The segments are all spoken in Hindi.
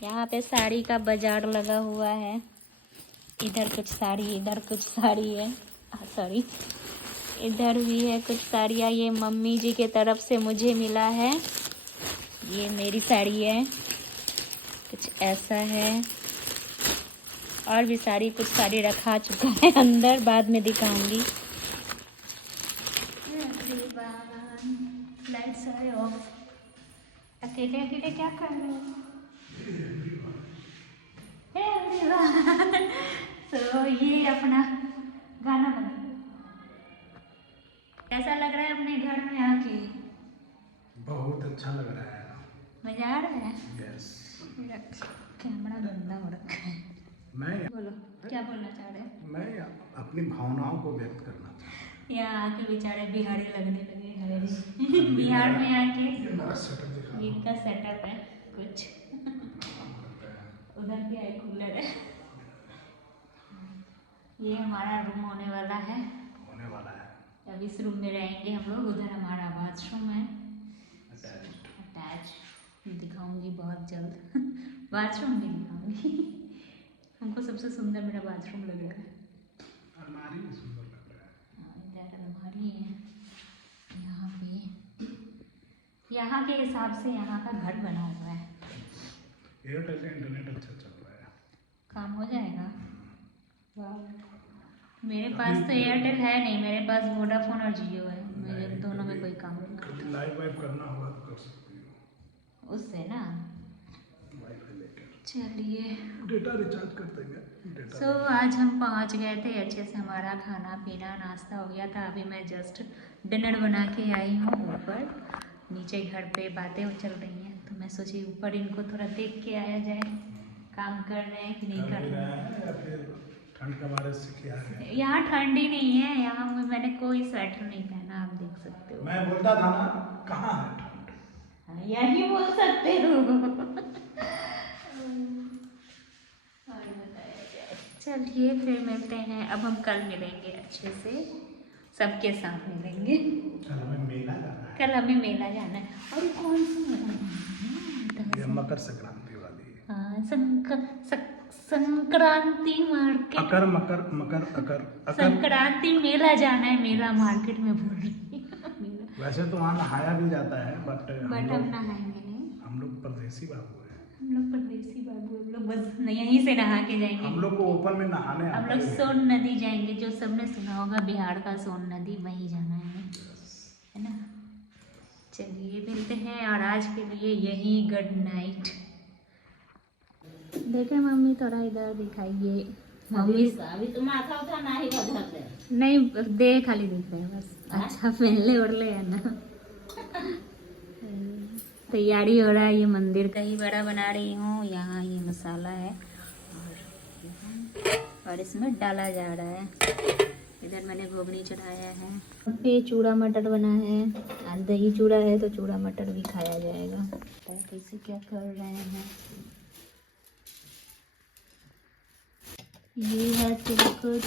यहाँ पे साड़ी का बाजार लगा हुआ है। इधर कुछ साड़ी, इधर कुछ साड़ी है। सॉरी, इधर भी है कुछ साड़ियाँ। ये मम्मी जी के तरफ से मुझे मिला है। ये मेरी साड़ी है, कुछ ऐसा है। और भी साड़ी, कुछ साड़ी रखा चुका है अंदर, बाद में दिखाऊंगी। लाइट सारे ऑफ। अकेले अकेले क्या कर रहे हो? तो ये अपना गाना बना। कैसा लग रहा है अपने घर में आके? बहुत अच्छा लग रहा है। मजा आ रहा है? यस। मेरा कैमरा गंदा हो रखा है। मैं बोलो, क्या बोलना चाह रहे हैं? मैं अपनी भावनाओं को व्यक्त करना चाहता हूँ। यहाँ आके बेचारे बिहारी लगने लगे हैं। बिहार में आके ये मेरा सेटअप दिखा। इनका सेटअप है कुछ। उधर भी है कूलर है। ये हमारा रूम होने वाला है। होने वाला है। अब इस रूम में रहेंगे हम लोग। उधर हमारा बाथरूम है अटैच। दिखाऊंगी बहुत जल्द। बाथरूम भी दिखाऊंगी। हमको सबसे सुंदर मेरा बाथरूम लग रहा है। अलमारी भी सुंदर लग रहा है। इधर अलमारी है। यहाँ पे यहाँ के हिसाब से यहाँ का घर बना हुआ है। एयरटेल का इंटरनेट अच्छा चल रहा है। काम हो जाएगा। वाह, मेरे पास तो एयरटेल है नहीं, मेरे पास वोडाफोन और जियो है। मेरे दोनों में कोई काम नहीं। कभी लाइव वाइव करना होगा तो कर सकती हो उससे ना। वाईफाई लेकर। चलिए, डेटा रिचार्ज कर देंगे। डेटा सो आज हम पहुंच गए थे अच्छे से। हमारा खाना पीना नाश्ता हो गया था। अभी मैं जस्ट डिनर बना के आई हूँ ऊपर। नीचे घर पे बातें चल रही हैं, तो मैं सोची ऊपर इनको थोड़ा देख के आया जाए, काम कर रहे हैं कि नहीं कर रहे हैं। या फिर ठंड के मारे से क्या है? यहाँ ठंड ही नहीं है। यहाँ मैंने कोई स्वेटर नहीं पहना, आप देख सकते हो। मैं बोलता था ना, कहाँ है ठंड? हाँ, यही बोल सकते हो। चलिए फिर मिलते हैं। अब हम कल मिलेंगे अच्छे से, सबके साथ मिलेंगे। कल हमें मेला जाना है। कल हमें मेला जाना है। और ये कौन सा मेला जाना है? ये मकर संक्रांति वाली है। हाँ, संक्रांति मार्केट। अकर मकर मकर अकर अकर। संक्रांति मेला जाना है। मेला मार्केट में भूल रही हूँ। वैसे तो वहाँ नहाया भी जाता है, बट हम नहाएंगे नहीं। हम लोग परदेसी बाबू हैं। हम लोग परदेसी बाबू, हम लोग बस यहीं से नहा के जाएंगे। हम लोग को ओपन में नहाने हम आता लोग ही है। सोन नदी जाएंगे। जो सबने सुना होगा बिहार का सोन नदी, वहीं जाना है ना। चलिए मिलते हैं। और आज के लिए यही गुड नाइट। देखे मम्मी, थोड़ा इधर दिखाइए। मम्मी अभी तो माथा उठाना ही बदल नहीं, दे खाली दिख रहे हैं बस। अच्छा पहनले ओढ़ले है ना। तैयारी हो रहा है। ये मंदिर का ही बड़ा बना रही हूँ। यहाँ ये मसाला है और इसमें डाला जा रहा है। इधर मैंने घोगनी चढ़ाया है। पे चूड़ा मटर बना है। आज दही चूड़ा है तो चूड़ा मटर भी खाया जाएगा। कैसे क्या कर रहे हैं। ये है तिलकुट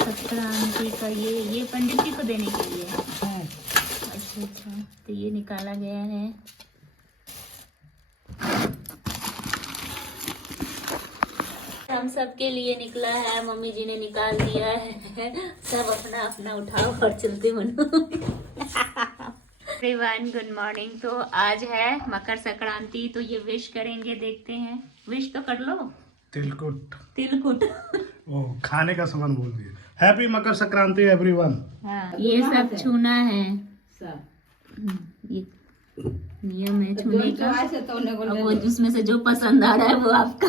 संक्रांति का। ये पंडित जी को देने के लिए। अच्छा, तो ये निकाला गया है। हम सब के लिए निकला है, मम्मी जी ने निकाल दिया है। सब अपना अपना उठाओ और चलते बनो। Everyone good morning. तो आज है मकर संक्रांति, तो ये विश करेंगे, देखते हैं। विश तो कर लो। तिलकुट। वो खाने का सामान बोल दिए। Happy Makar Sankranti everyone. हाँ, ये सब छूना है। सब ये नियम है छूने का। तो अब वो जिसमें से जो पसंद आ रहा है वो आपका।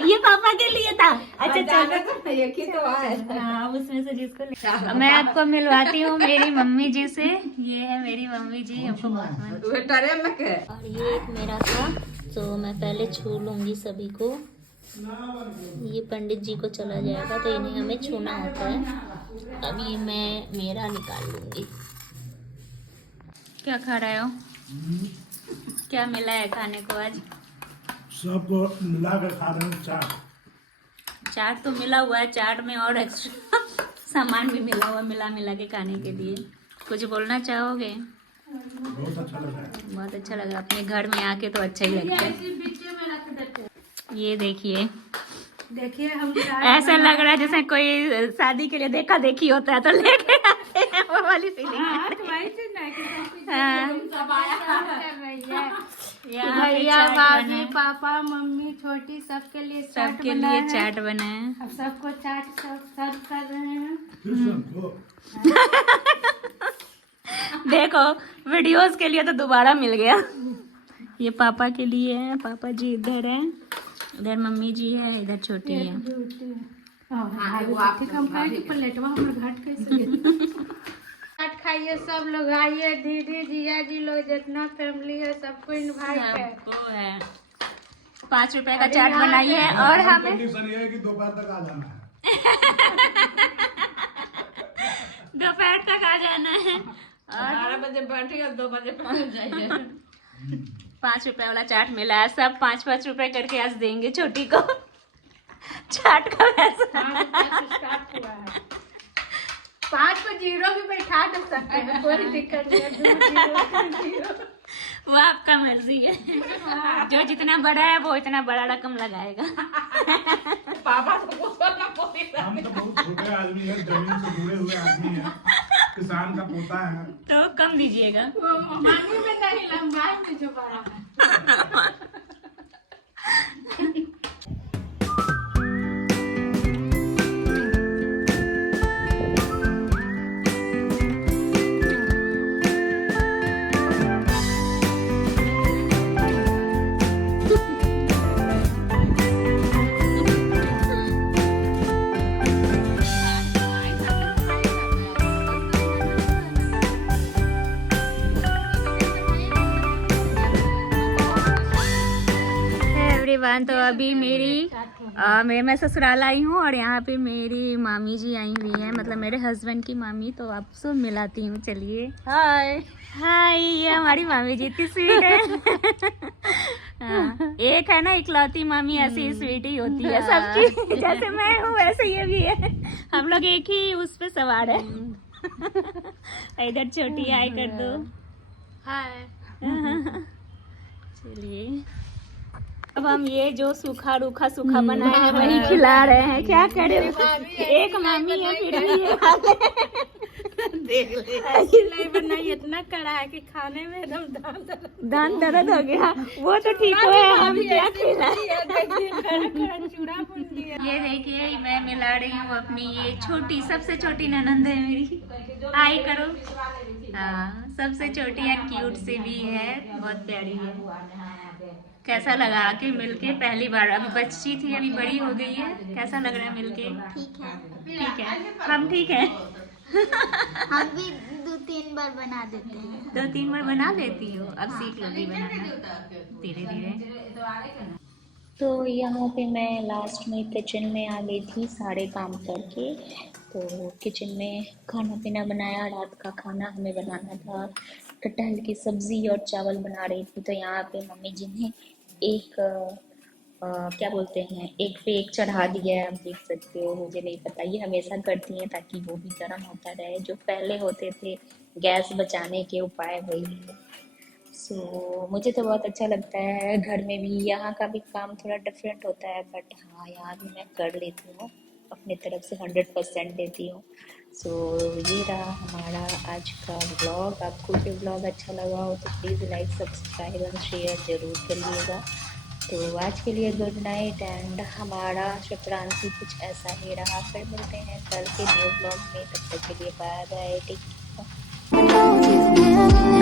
ये पापा के लिए था। अच्छा चलो, एक ही तो है। हाँ, उसमें से जिसको मैं आपको मिलवाती हूँ मेरी मम्मी जी से। ये है मेरी मम्मी जी, हमको बहुत और ये एक मेरा था, तो मैं पहले छू लूंगी सभी को। ये पंडित जी को चला जाएगा, तो इन्हें हमें छूना होता है। अब ये मैं मेरा निकाल लूंगी। क्या खा रहे हो? क्या मिला है खाने को आज? सब मिला कर खा रहे हैं। चाट तो मिला हुआ है, चाट में और एक्स्ट्रा सामान भी मिला हुआ, मिला के खाने के लिए। कुछ बोलना चाहोगे? बहुत अच्छा लग रहा है। बहुत अच्छा लगा। अपने घर में आके तो अच्छा ही लगता है। ये देखिए, देखिए हम ऐसा लग रहा है जैसे कोई शादी के लिए देखा देखी होता है तो लेके आते हैं, वो वाली फीलिंग। भैया भाभी पापा मम्मी छोटी सबके लिए सबके लिए चाट बनाए। अब सबको चाट सब सर्व कर रहे हैं। देखो वीडियोस के लिए तो दोबारा मिल गया। ये पापा के लिए है, पापा जी इधर हैं, इधर मम्मी जी है, इधर छोटी है। चाट खाइए सब लोग, आइए दीदी जिया जी लोग जितना फैमिली है सबको इनवाइट है। सबको है। 5 रुपए का चाट बनाई है और हमें कंडीशन ये है कि दोपहर तक आ जाना है। दोपहर तक आ जाना है और 12 बजे बैठी और 2 बजे पहुंच जाइए। 5 रुपए वाला चाट मिला है। सब 5-5 रुपए करके आज देंगे छोटी को चाट का पैसा। स्टार्ट हुआ है 5 को 0 भी बैठा दे सकते हैं, कोई दिक्कत नहीं है। 0 वो आपका मर्जी है, जो जितना बड़ा है वो इतना बड़ा रकम लगाएगा। पापा तो बोलना कोई हम तो बहुत छोटे आदमी हैं, जमीन से जुड़े हुए आदमी हैं, किसान का पोता है। तो कम दीजिएगा। मांगी में नहीं लंबाई में जो बड़ा है। एवरीवन, तो अभी मैं ससुराल आई हूँ और यहाँ पे मेरी मामी जी आई हुई हैं, मतलब मेरे हस्बैंड की मामी। तो आपसे मिलाती हूँ, चलिए। हाय हाय, ये हमारी मामी जी इतनी स्वीट है। हाँ, एक है ना इकलौती मामी, ऐसी स्वीट ही होती है सबकी। जैसे मैं हूँ वैसे ये भी है, हम लोग एक ही उस पे सवार है। इधर छोटी हाय कर दो। हाय। चलिए, अब हम ये जो सूखा बनाए हैं वही खिला रहे हैं। क्या करें, एक मामी है फिर भी ये ऐसी बनाई इतना कड़ा है कि खाने में एकदम दान दर्द हो गया। वो तो ठीक है, हम क्या खिलाएं। चूड़ा भून दिया। ये देखिए, मैं मिला रही हूँ अपनी ये छोटी, सबसे छोटी ननंद है मेरी। हाय करो। हाँ, सबसे छोटी एंड क्यूट सी भी है, बहुत प्यारी है। कैसा लगा आके मिलके? पहली बार, अभी बच्ची थी अभी बड़ी हो गई है। कैसा लग रहा है मिलके? ठीक है, हम ठीक है। हम भी 2-3 बार बना देते हैं। 2-3 बार बना लेती हो, अब सीख लोगी बनाना धीरे धीरे। तो यहाँ पे मैं लास्ट में किचन में आ गई थी सारे काम करके। तो किचन में खाना पीना बनाया, रात का खाना हमें बनाना था। कटहल की सब्ज़ी और चावल बना रही थी। तो यहाँ पे मम्मी जी ने एक क्या बोलते हैं, एक पे एक चढ़ा दिया है, आप देख सकते हो। मुझे नहीं पता, ये हमेशा करती हैं ताकि वो भी गर्म होता रहे। जो पहले होते थे गैस बचाने के उपाय वही है। सो मुझे तो बहुत अच्छा लगता है। घर में भी यहाँ का भी काम थोड़ा डिफरेंट होता है, बट हाँ यहाँ भी मैं कर लेती हूँ, अपने तरफ से 100% देती हूँ। सो ये रहा हमारा आज का व्लॉग। आपको ये व्लॉग अच्छा लगा हो तो प्लीज़ लाइक, सब्सक्राइब और शेयर ज़रूर करिएगा। तो आज के लिए गुड नाइट। एंड हमारा संक्रांति कुछ ऐसा ही रहा। फिर मिलते हैं कल के न्यू व्लॉग में, तब तक के लिए बाय बाय, टेक केयर।